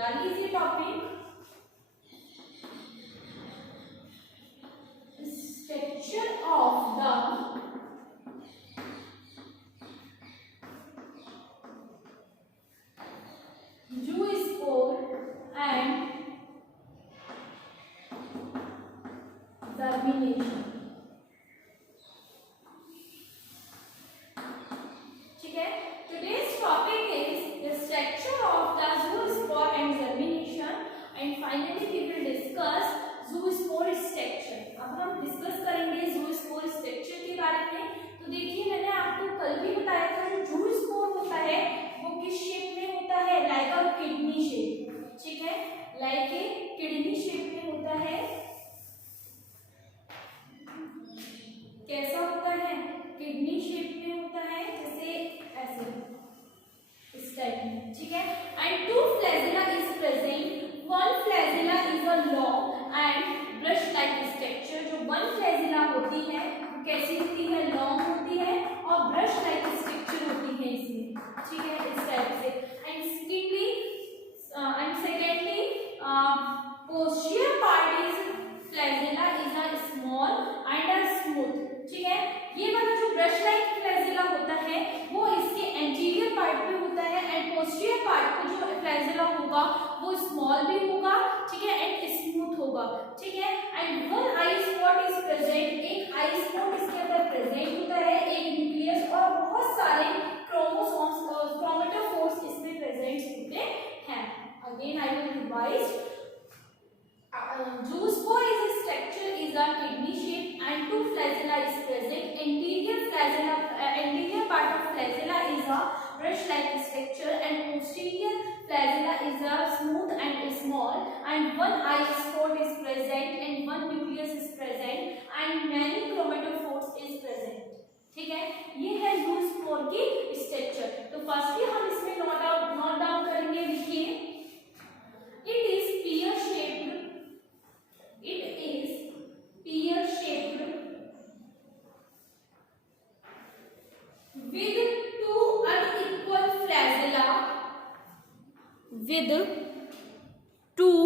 डाल लीजिए topic structure of the zoospore and germination। ठीक है, today's topic is the structure of the zoospore and germination, and finally we will discuss zoospore structure। अब हम डिस्कस करेंगे zoospore structure के बारे में। तो देखिए, मैंने आपको कल भी बताया था जो zoospore होता है वो किस शेप में होता है, लाइक अ किडनी शेप। ठीक है, लाइक ए किडनी शेप में होता है। कैसा होता है, किडनी शेप में होता है, जैसे ऐसे इस टाइप में। ठीक है, and two flagella is present. One flagella is a long and brush like structure. जो वन फ्लैजेला होती है वो कैसी होती है, लॉन्ग होती है और ब्रश लाइक स्ट्रक्चर होती है इसमें। ठीक है, इस टाइप से। And secondly posterior part is flagella is a small and a smooth. ठीक है, ये वाला जो ब्रश लाइक फ्लैजेला होता है वो इसके एंटीरियर पार्ट पे होता है, एंड पोस्टीरियर पार्ट पे जो फ्लैजेला होगा वो स्मॉल भी होगा। ठीक है, एंड स्मूथ होगा। ठीक है, and one I spot is present. एक आई स्पॉट इसके अंदर प्रेजेंट होता है, एक न्यूक्लियस और बहुत सारे क्रोमोसोम्स क्रोमेटोफोर्स इसमें प्रेजेंट होते हैं। Again I will revise. Zoospore is a structure is a kidney shape and two flagella is present. Anterior part of flagella is a brush-like structure and posterior flagella is a smooth and small, and one eye spot is present and one nucleus is present and many chromatophores is present। ठीक है, ये है zoospore की स्ट्रक्चर। तो फर्स्टली हम इसमें note down करेंगे। लिखिए, it is pear shaped with two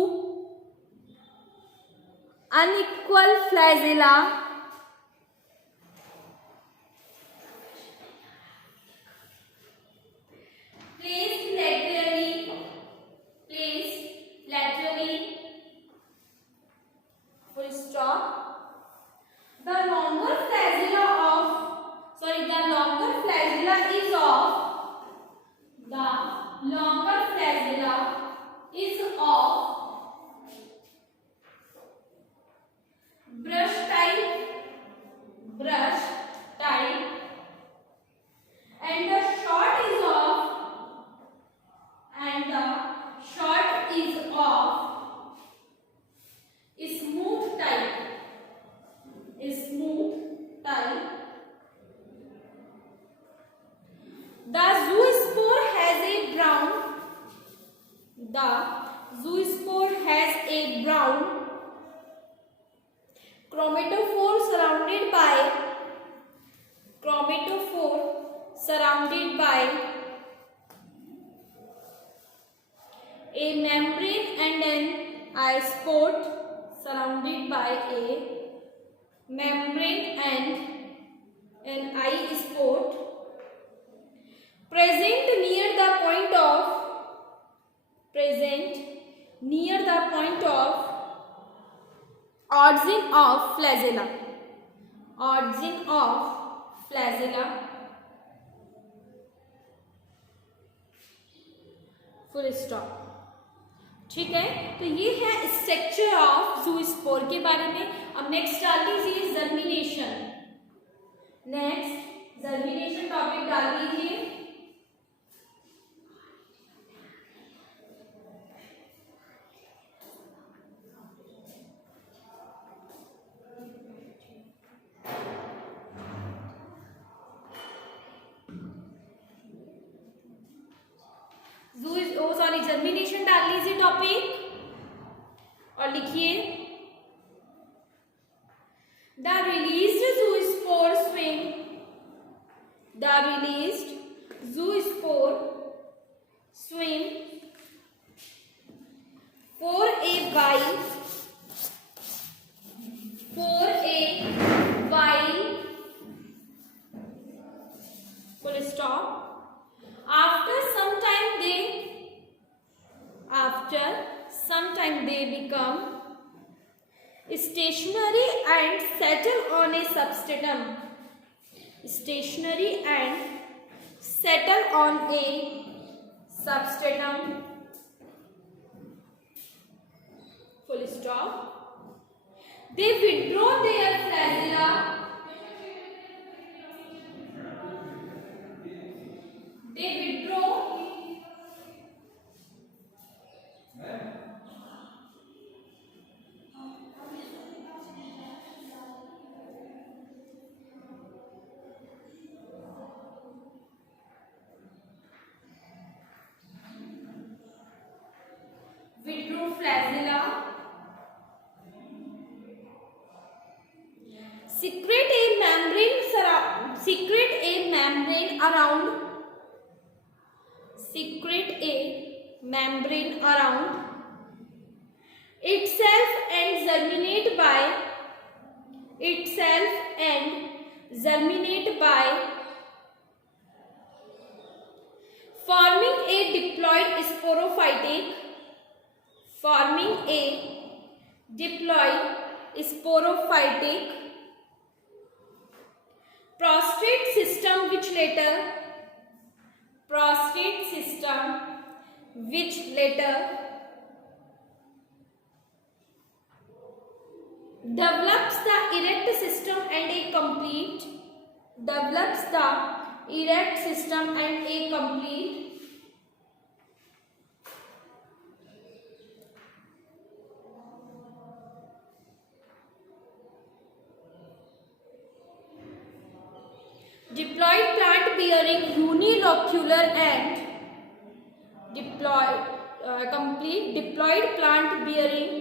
unequal flagella placed laterally, full stop। The longer flagella is of brush type and the short is of smooth type। The zoospore has a brown chromatophore surrounded by a membrane and an eye spot surrounded by a membrane and an eye spot present near the point of origin of flagella। Full stop. ठीक है, तो ये है structure of zoospore के बारे में। अब नेक्स्ट डाल लीजिए जर्मिनेशन। टॉपिक डाल दीजिए। जर्मिनेशन डाल लीजिए टॉपिक और लिखिए, the released zoospore swim stationary and settle on a substratum. Stationary and settle on a substratum. Full stop. They withdraw their flagella. They withdraw flagella, secrete a membrane around itself and germinate by forming a diploid sporophytic prostate system which later develops the erect system and a complete diploid plant bearing unilocular and complete diploid plant bearing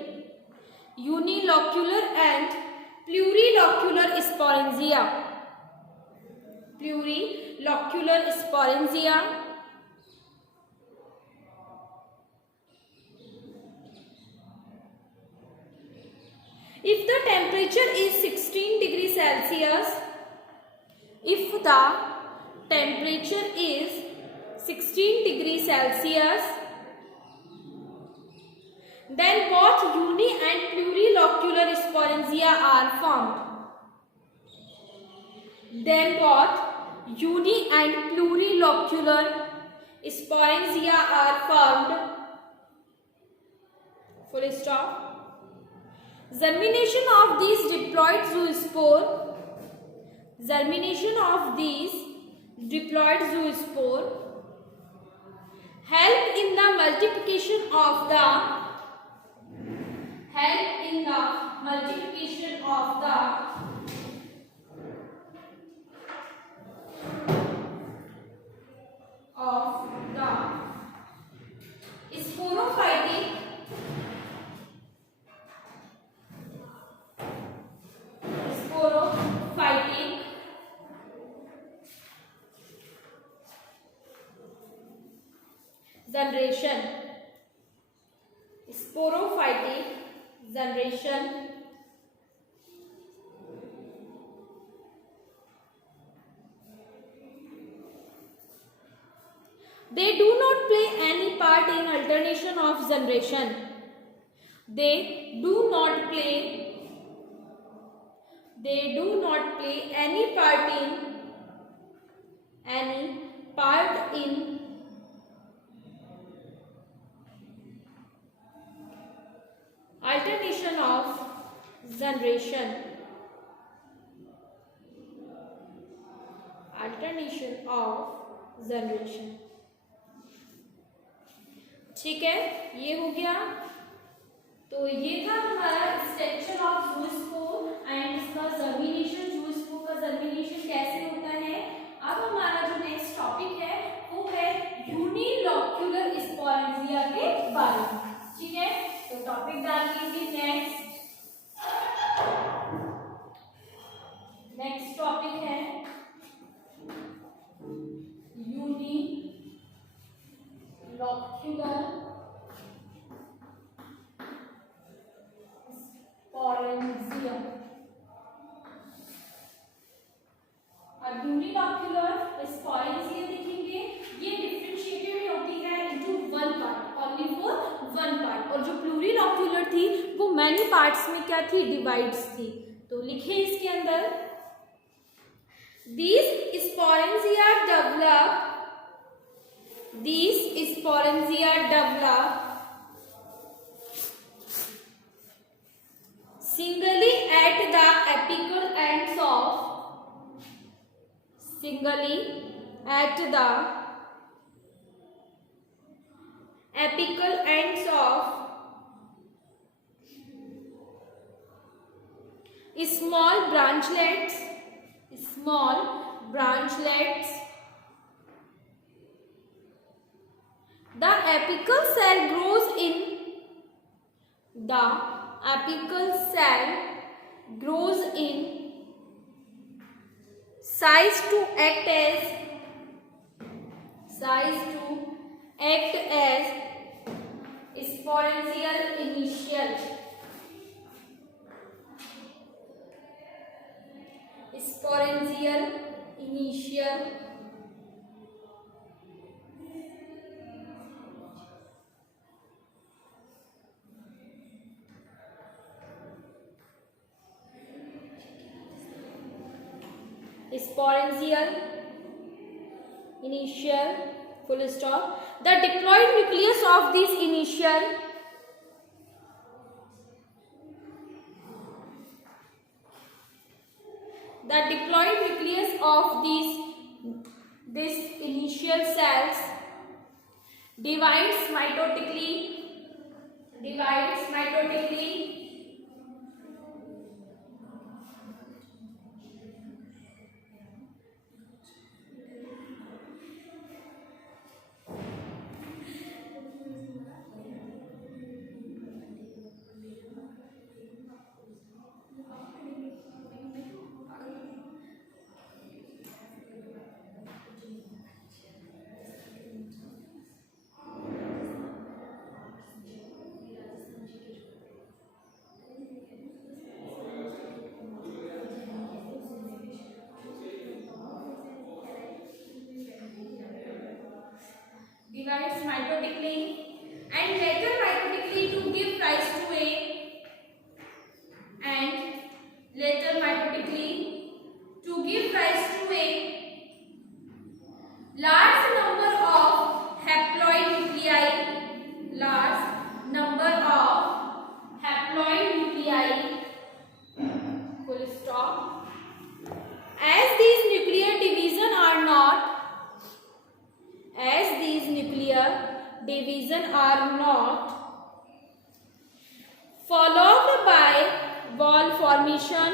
unilocular and plurilocular sporangia. If the temperature is 16 degrees Celsius, then both uni and plurilocular sporangia are formed. Full stop. Germination of these diploid zoospore help in the multiplication of the sporophytic generation. They do not play any part in alternation of generation. They do not play any part in alternation of generation. ठीक है, ये हो गया। तो ये था हमारा extension of zoospore and इसका जर्मिनेशन, जूस्पोर का जर्मिनेशन कैसे होता है। अब हमारा जो नेक्स्ट टॉपिक है वो है यूनिलोक्यूलर स्पोरेंजिया के बारे में। ठीक है, तो टॉपिक डाल लीजिए नेक्स्ट टॉपिक है यूनिलोक्यूलर स्पोरेंजिया। अब यूनिलोक्यूलर स्पोरेंजिया देखेंगे, ये डिफरेंशिएटेड होती है into one part, only for one part, और जो प्लूरिलोक्यूलर थी वो मैनी पार्ट्स में क्या थी, डिवाइड्स थी। तो लिखे इसके अंदर, these sporangia develop singly at the apical ends of small branchlets. The apical cell grows in size to act as sporangial initial. Sporangial initial, full stop. The diploid nucleus of this initial cells divides mitotically and later mitotically to give rise to a large number of haploid nuclei, full stop. As these nuclear division are not followed by wall formation,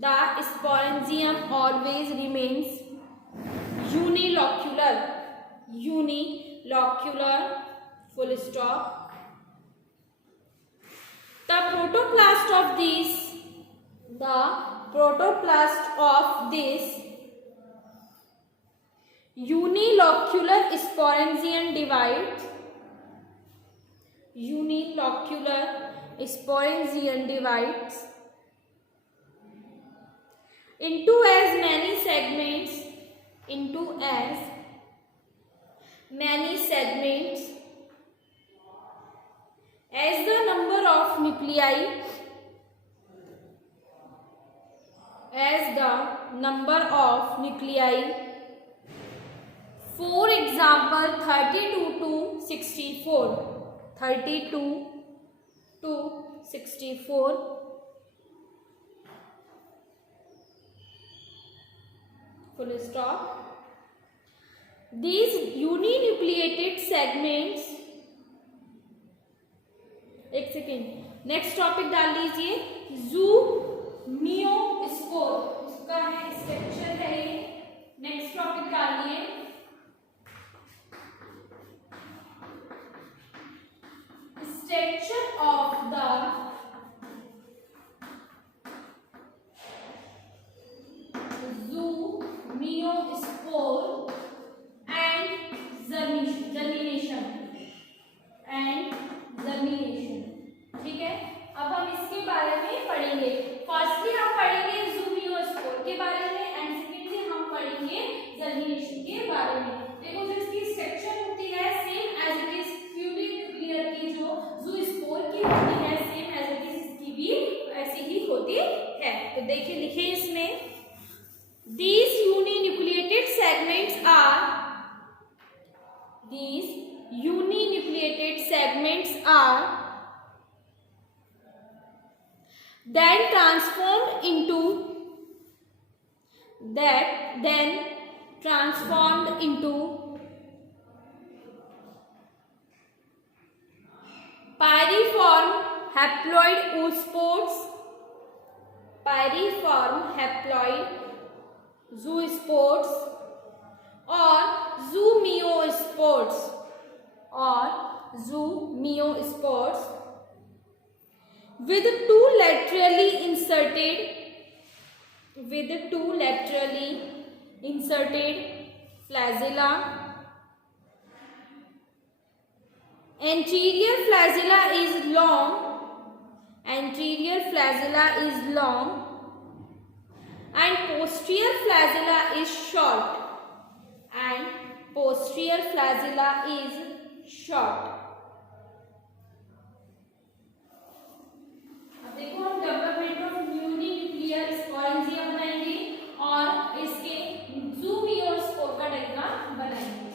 the sporangium always remains unilocular, full stop. The protoplast of this unilocular sporangium divides into as many segments as the number of nuclei for example 32 to 64 full stop. These uninucleated segments, एक second, next topic डाल लीजिए, zoospore, उसका है structure है ये, next topic डालिए, structure of the zoospore and germination, ठीक है। अब हम इसके बारे में पढ़ेंगे। फर्स्टली हम पढ़ेंगे ज़ूमियोस्पोर। के बारे में एंड सेकेंडली हम पढ़ेंगे जर्मिनेशन के बारे में। देखो जो इसकी स्ट्रक्चर होती है सेम एज इट इज यूनिन्यूक्लियर की जो ज़ूस्पोर की होती है सेम एज इट इज इसकी भी ऐसी ही होती है। तो देखिए लिखे इसमें these uninucleated segments are then transformed into pyriform haploid zoospores or zoomeospores with two laterally inserted flagella. Anterior flagella is long and posterior flagella is short अब देखो हम डेवलपमेंट ऑफ यूनिन्यूक्लियर स्पोरेंजिया बनाएंगे और इसके ज़ूमियोस्पोर का डायग्राम बनाएंगे।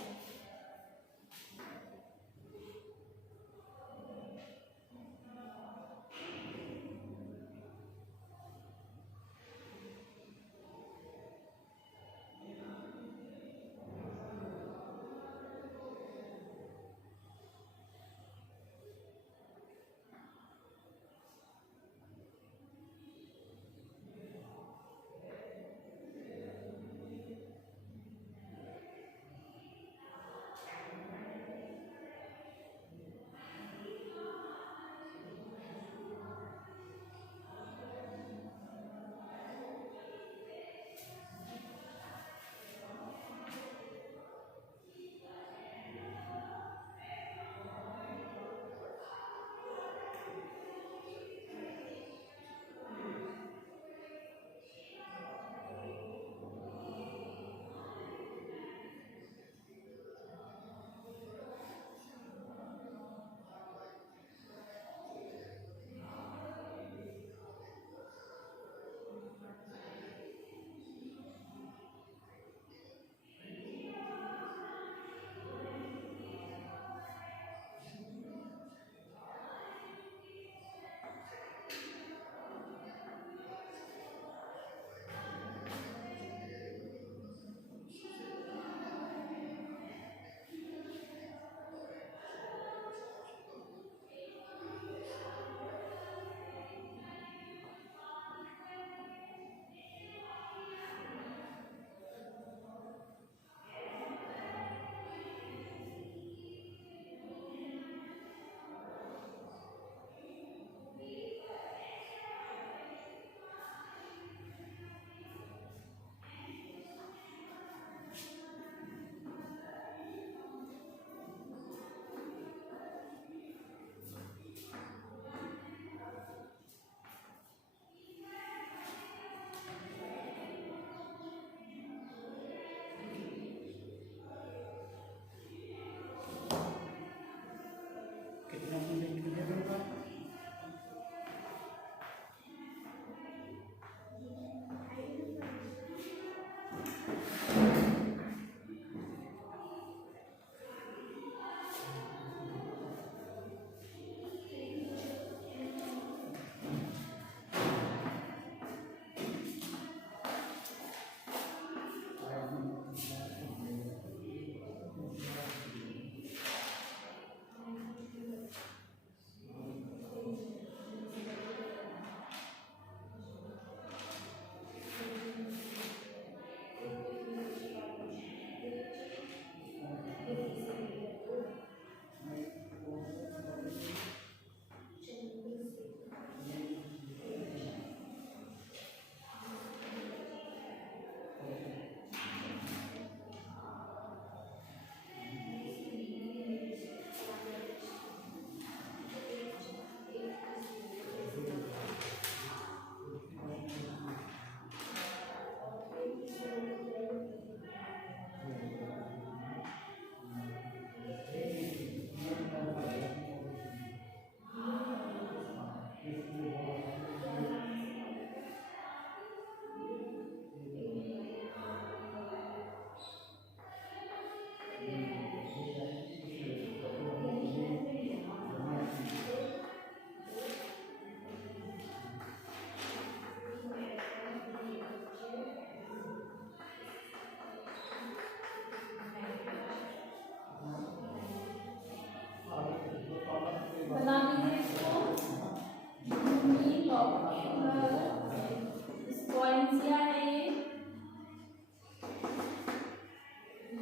स्पोरेंजिया है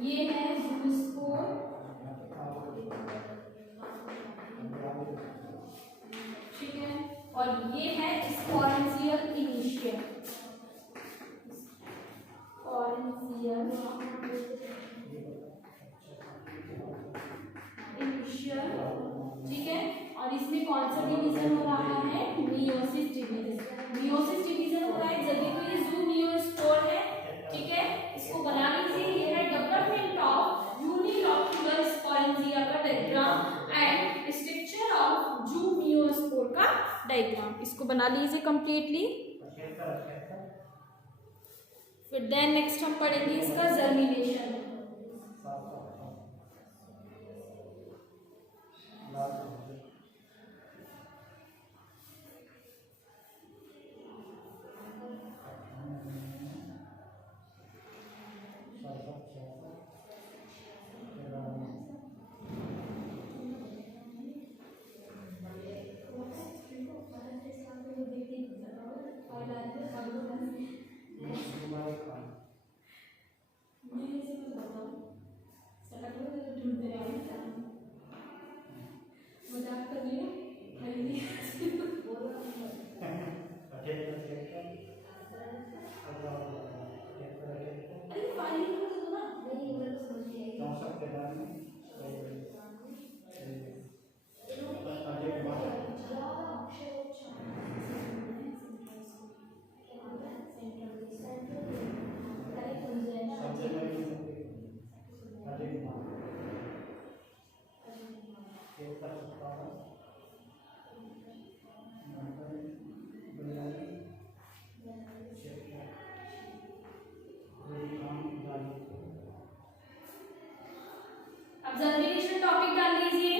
ये है ज़ूस्पोर, ठीक है, और ये है स्पोरेंजियल इनिशियल, स्पोरेंजियल इनिशियल, ठीक है। और इसमें कौन सा डिवीजन हो रहा है? Meiosis division. मियोसिस डिवीजन हो रहा है जब भी ये ज़ूमियोस्पोर है, ठीक है, इसको बना लीजिए। ये है डेवलपमेंट ऑफ यूनिलॉक्यूलर स्पोरेंजिया का डायग्राम एंड स्ट्रक्चर ऑफ ज़ूमियोस्पोर का डायग्राम, इसको बना लीजिए कंप्लीटली। फिर देन नेक्स्ट हम पढ़ेंगे इसका जर्मिनेशन। अब जर्मिनेशन टॉपिक डाल लीजिए।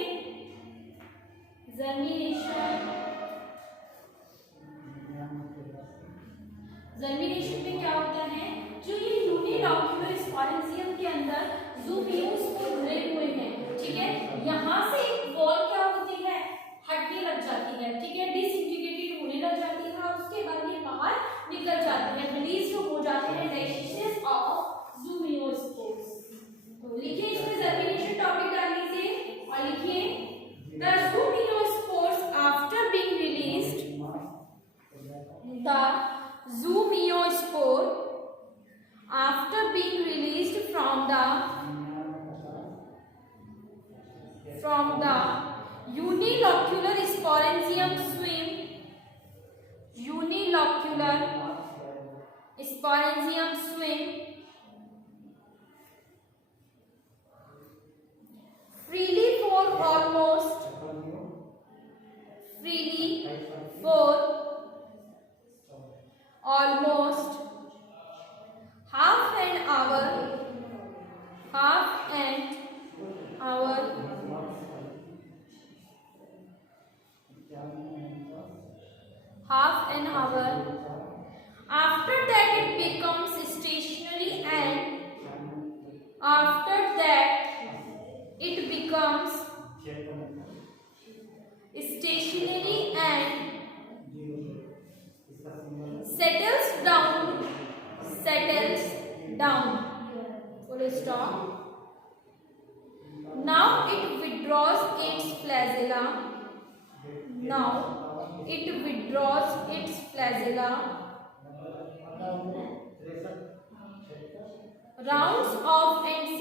जर्मिनेशन में क्या होता है? जो ये यूनिलॉक्यूलर स्पोरेंजियम के अंदर ज़ूमियोस्पोर भरे हुए हैं, ठीक है, यहाँ से एक वॉल क्या होती है? हटने लग जाती है, ठीक है, डिसइंटीग्रेटेड होने लग जाती है और उसके बाद ये बाहर निकल जाती है, रिलीज हो जाते हैं डाइजेसिस ऑफ ज़ूमियोस्पोर्स। तो लिखिए इसमें जर्मिनेशन टॉपिक डाल लीजिए और लिखिए the zoospores after being released, the zoospore after being released from the unilocular sporangium swim, unilocular sporangium swim freely for almost half an hour, after that it becomes stationary and settles down, full stop. Now it withdraws its flagella, rounds off and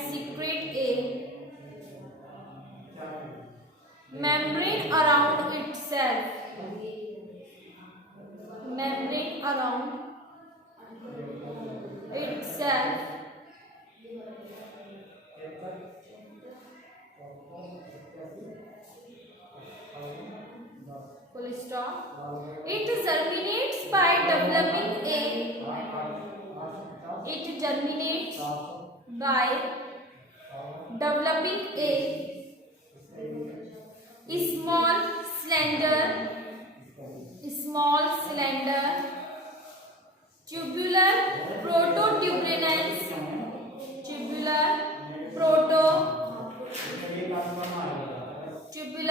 secrete a membrane around itself, full stop. It germinates by developing a small slender tubular protuberance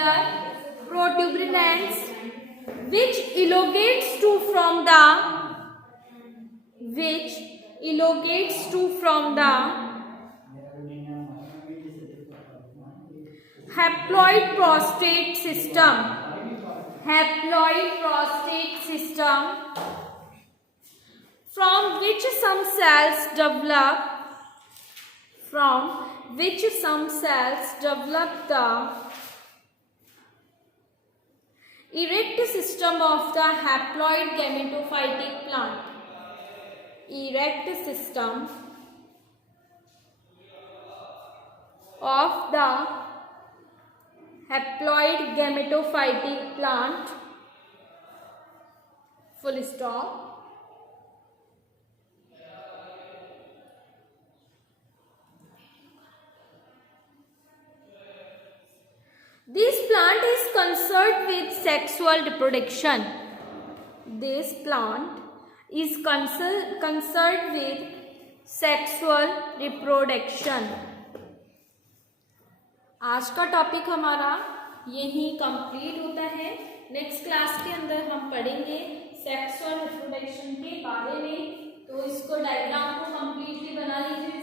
vascular protuberance which elongates to from the haploid prostate system from which some cells develop the erect system of the haploid gametophytic plant. Erect system of the haploid gametophytic plant. Full stop. This plant is concerned with sexual reproduction. आज का टॉपिक हमारा यही कंप्लीट होता है। Next class के अंदर हम पढ़ेंगे सेक्सुअल रिप्रोडक्शन के बारे में। तो इसको डायग्राम को कंप्लीटली बना लीजिए।